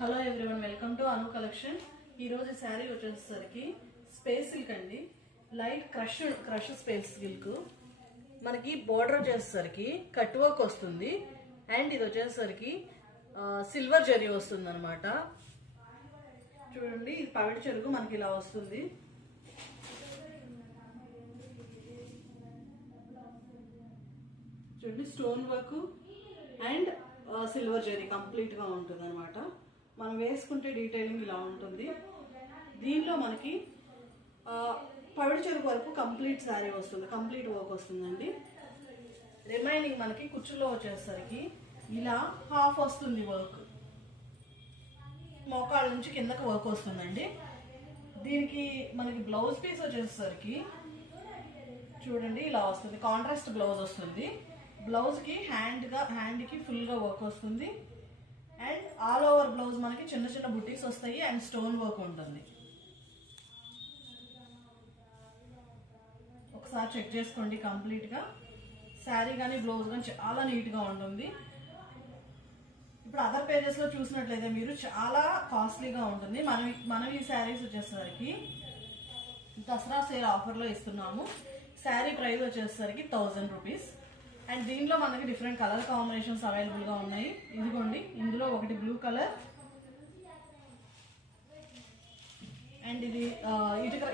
Hello everyone, welcome to Anu collection. ఈరోజు శారీ వచ్చేసరికి space silk అండి. Light crush space silk. మనకి బోర్డర్ వచ్చేసరికి కట్ వర్క్ వస్తుంది అండ్ ఇది వచ్చేసరికి సిల్వర్ జరీ వస్తుంది అనమాట. చూడండి, ఇది పవిడి చెరుకు మనకి ఇలా వస్తుంది. చూడండి, stone work and silver zari complete గా ఉంటుంది అనమాట. మనం వేసుకుంటే డీటెయిలింగ్ ఇలా ఉంటుంది. దీనిలో మనకి పవిడి చెరుకు వరకు కంప్లీట్ శారీ వస్తుంది, కంప్లీట్ వర్క్ వస్తుందండి. రిమైనింగ్ మనకి కుచ్చుల్లో వచ్చేసరికి ఇలా హాఫ్ వస్తుంది వర్క్, మోకాళ్ళ నుంచి కిందకి వర్క్ వస్తుందండి. దీనికి మనకి బ్లౌజ్ పీస్ వచ్చేసరికి చూడండి ఇలా వస్తుంది, కాంట్రాస్ట్ బ్లౌజ్ వస్తుంది. బ్లౌజ్కి హ్యాండ్కి ఫుల్గా వర్క్ వస్తుంది అండ్ ఆల్ ఓవర్ బ్లౌజ్ మనకి చిన్న చిన్న బుటీస్ వస్తాయి అండ్ స్టోన్ వర్క్ ఉంటుంది. ఒకసారి చెక్ చేసుకోండి కంప్లీట్గా. శారీ కానీ బ్లౌజ్ కానీ చాలా నీట్గా ఉంటుంది. ఇప్పుడు అదర్ పేజెస్లో చూసినట్లయితే మీరు చాలా కాస్ట్లీగా ఉంటుంది. మనం ఈ శారీస్ వచ్చేసరికి దసరా సేల్ ఆఫర్లో ఇస్తున్నాము. శారీ ప్రైస్ వచ్చేసరికి 1000 రూపీస్. అండ్ దీనిలో మనకి డిఫరెంట్ కలర్ కాంబినేషన్స్ అవైలబుల్గా ఉన్నాయి. ఇదిగోండి, ఇందులో ఒకటి బ్లూ కలర్ అండ్ ఇది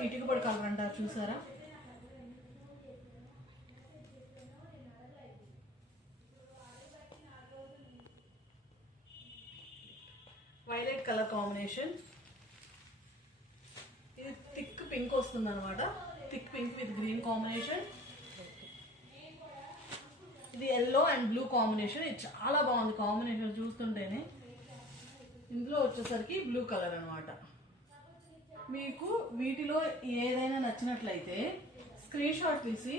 ఇటుకపొడి కలర్ అంటారు, చూసారా? Violet colour combination. ఇది థిక్ పింక్ వస్తుంది అనమాట. Thick pink with green combination. ఇది ఎల్లో అండ్ బ్లూ కాంబినేషన్. ఇది చాలా బాగుంది కాంబినేషన్ చూస్తుంటేనే. ఇందులో వచ్చేసరికి బ్లూ కలర్ అనమాట. మీకు వీటిలో ఏదైనా నచ్చినట్లయితే స్క్రీన్ షాట్ తీసి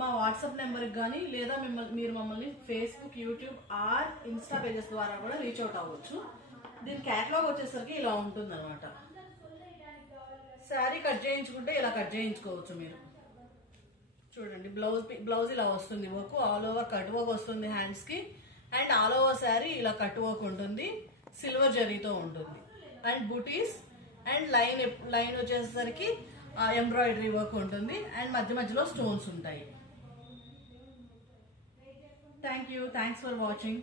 మా వాట్సాప్ నెంబర్కి కానీ లేదా మీరు మమ్మల్ని Facebook, YouTube or Insta pages ద్వారా కూడా రీచ్ అవుట్ అవ్వచ్చు. దీని క్యాటలాగ్ వచ్చేసరికి ఇలా ఉంటుంది అనమాట. శారీ కట్ చేయించుకుంటే ఇలా కట్ చేయించుకోవచ్చు మీరు. చూడండి, బ్లౌజ్ ఇలా వస్తుంది, work all over cut work వస్తుంది హ్యాండ్స్ కి అండ్ ఆల్ ఓవర్ శారీ ఇలా కట్ వర్క్ ఉంటుంది, సిల్వర్ జరీతో ఉంటుంది అండ్ బూటీస్ అండ్ లైన్ వచ్చేసరికి ఎంబ్రాయిడరీ వర్క్ ఉంటుంది అండ్ మధ్యలో స్టోన్స్ ఉంటాయి. Thanks for watching.